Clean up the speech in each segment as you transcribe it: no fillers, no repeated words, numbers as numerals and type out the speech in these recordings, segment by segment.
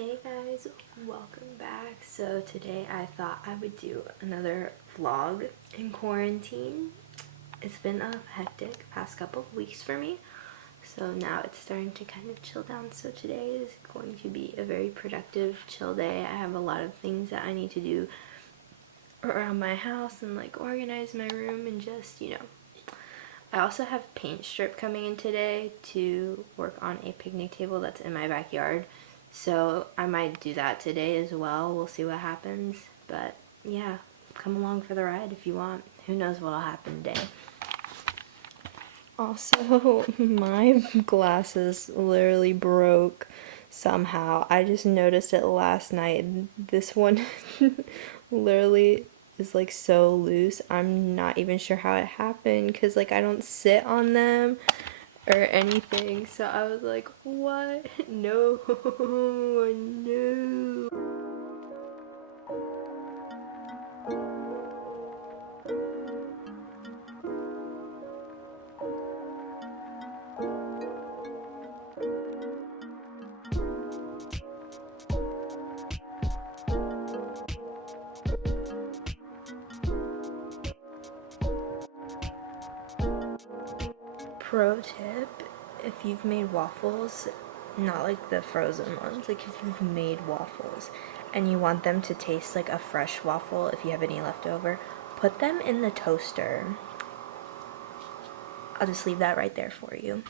Hey guys, welcome back. So today I thought I would do another vlog in quarantine. It's been a hectic past couple of weeks for me, so now it's starting to kind of chill down. So today is going to be a very productive, chill day. I have a lot of things that I need to do around my house and like organize my room and just, I also have paint strip coming in today to work on a picnic table that's in my backyard. So I might do that today as well. We'll see what happens. But yeah, come along for the ride if you want. Who knows what'll happen today. Also, my glasses literally broke somehow. I just noticed it last night. This one literally is like so loose. I'm not even sure how it happened because like I don't sit on them or anything. So I was like, what? No, no. Pro tip, if you've made waffles, not like the frozen ones, like if you've made waffles and you want them to taste like a fresh waffle, if you have any left over, put them in the toaster. I'll just leave that right there for you.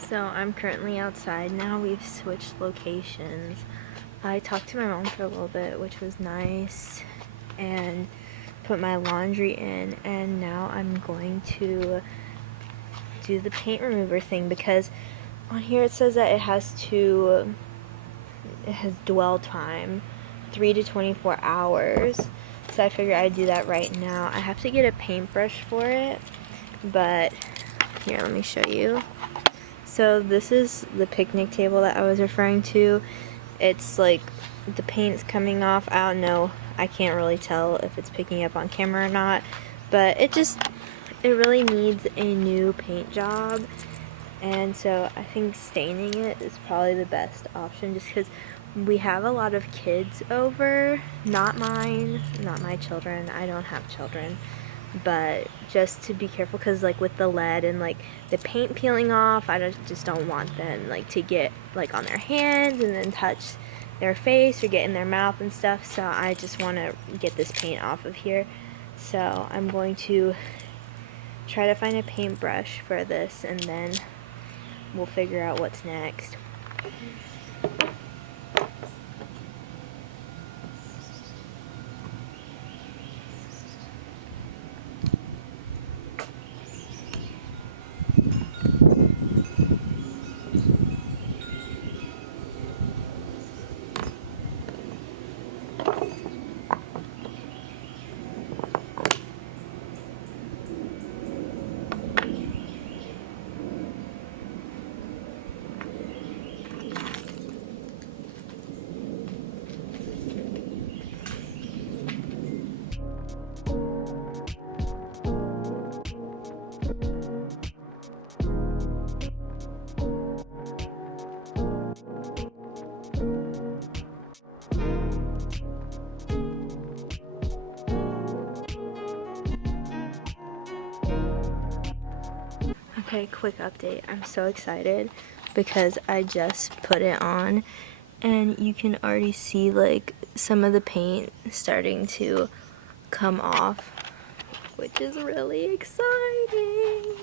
So I'm currently outside now. We've switched locations. I talked to my mom for a little bit, which was nice, and put my laundry in, and now I'm going to do the paint remover thing because on here it says that it has dwell time 3 to 24 hours. So I figured I'd do that right now. I have to get a paintbrush for it, but here, let me show you. So this is the picnic table that I was referring to. It's like the paint's coming off. I don't know. I can't really tell if it's picking up on camera or not, but it really needs a new paint job. And so I think staining it is probably the best option just because we have a lot of kids over. Not mine, not my children. I don't have children. But just to be careful because like with the lead and like the paint peeling off, I just don't want them like to get like on their hands and then touch their face or get in their mouth and stuff. So I just want to get this paint off of here. So I'm going to try to find a paintbrush for this and then we'll figure out what's next. Okay, quick update. I'm so excited because I just put it on and you can already see like some of the paint starting to come off, which is really exciting.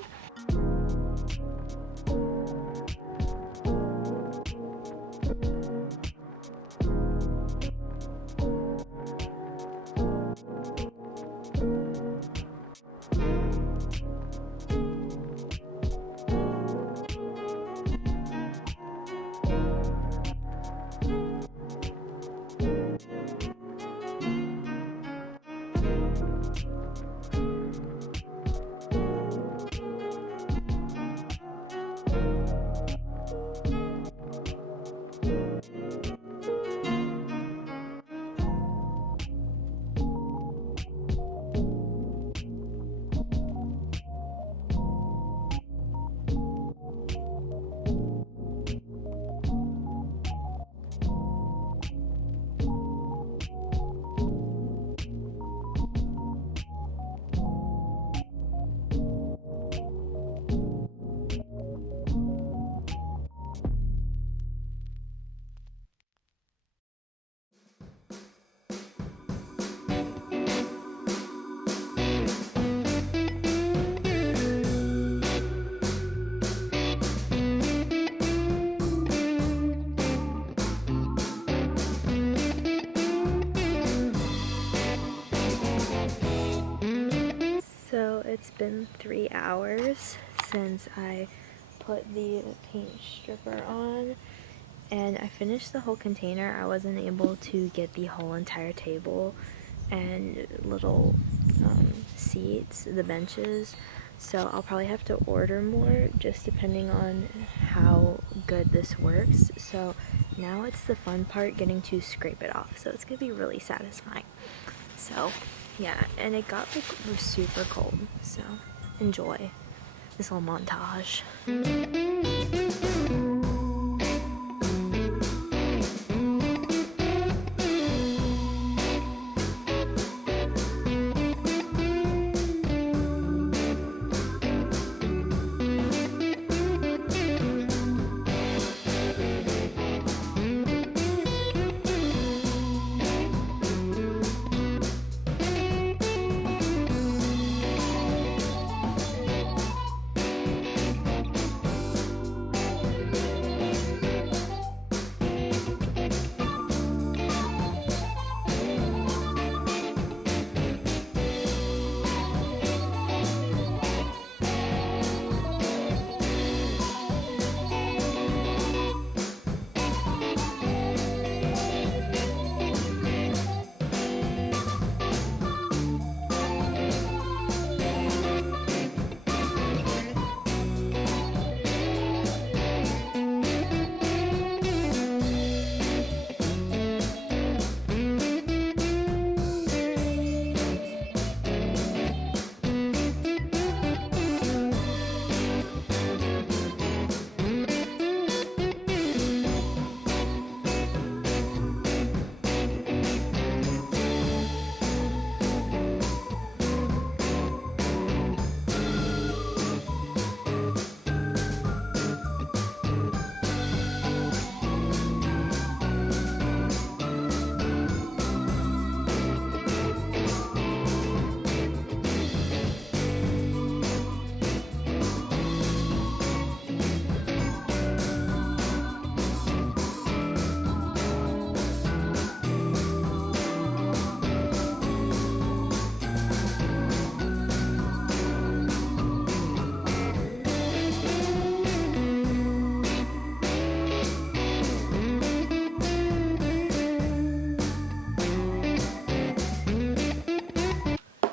it's been 3 hours since I put the paint stripper on, and I finished the whole container. I wasn't able to get the whole entire table and little seats, the benches, so I'll probably have to order more just depending on how good this works. So now it's the fun part, getting to scrape it off, so it's gonna be really satisfying. So yeah, and it got like super cold, so enjoy this little montage.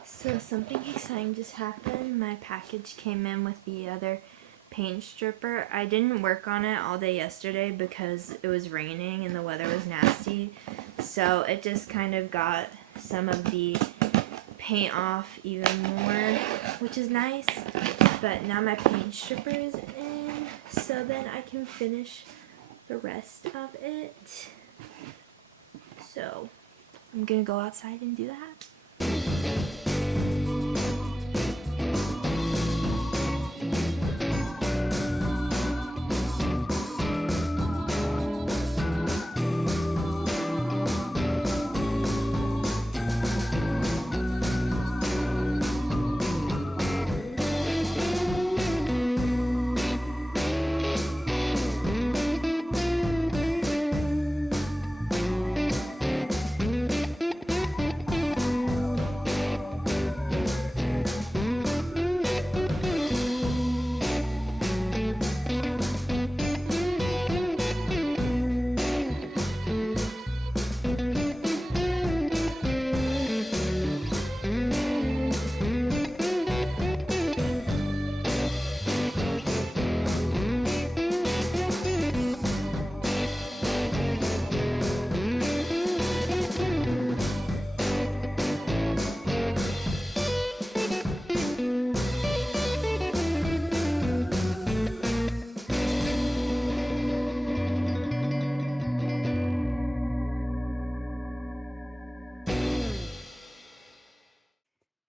So something exciting just happened. My package came in with the other paint stripper. I didn't work on it all day yesterday because it was raining and the weather was nasty. So it just kind of got some of the paint off even more, which is nice. But now my paint stripper is in, so then I can finish the rest of it. So I'm gonna go outside and do that.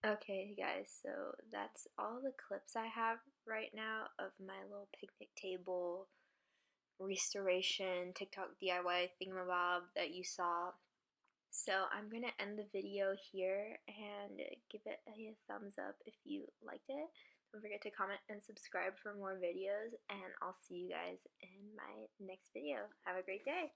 Okay guys, so that's all the clips I have right now of my little picnic table restoration TikTok DIY thingamabob that you saw. So I'm going to end the video here and give it a thumbs up if you liked it. Don't forget to comment and subscribe for more videos, and I'll see you guys in my next video. Have a great day!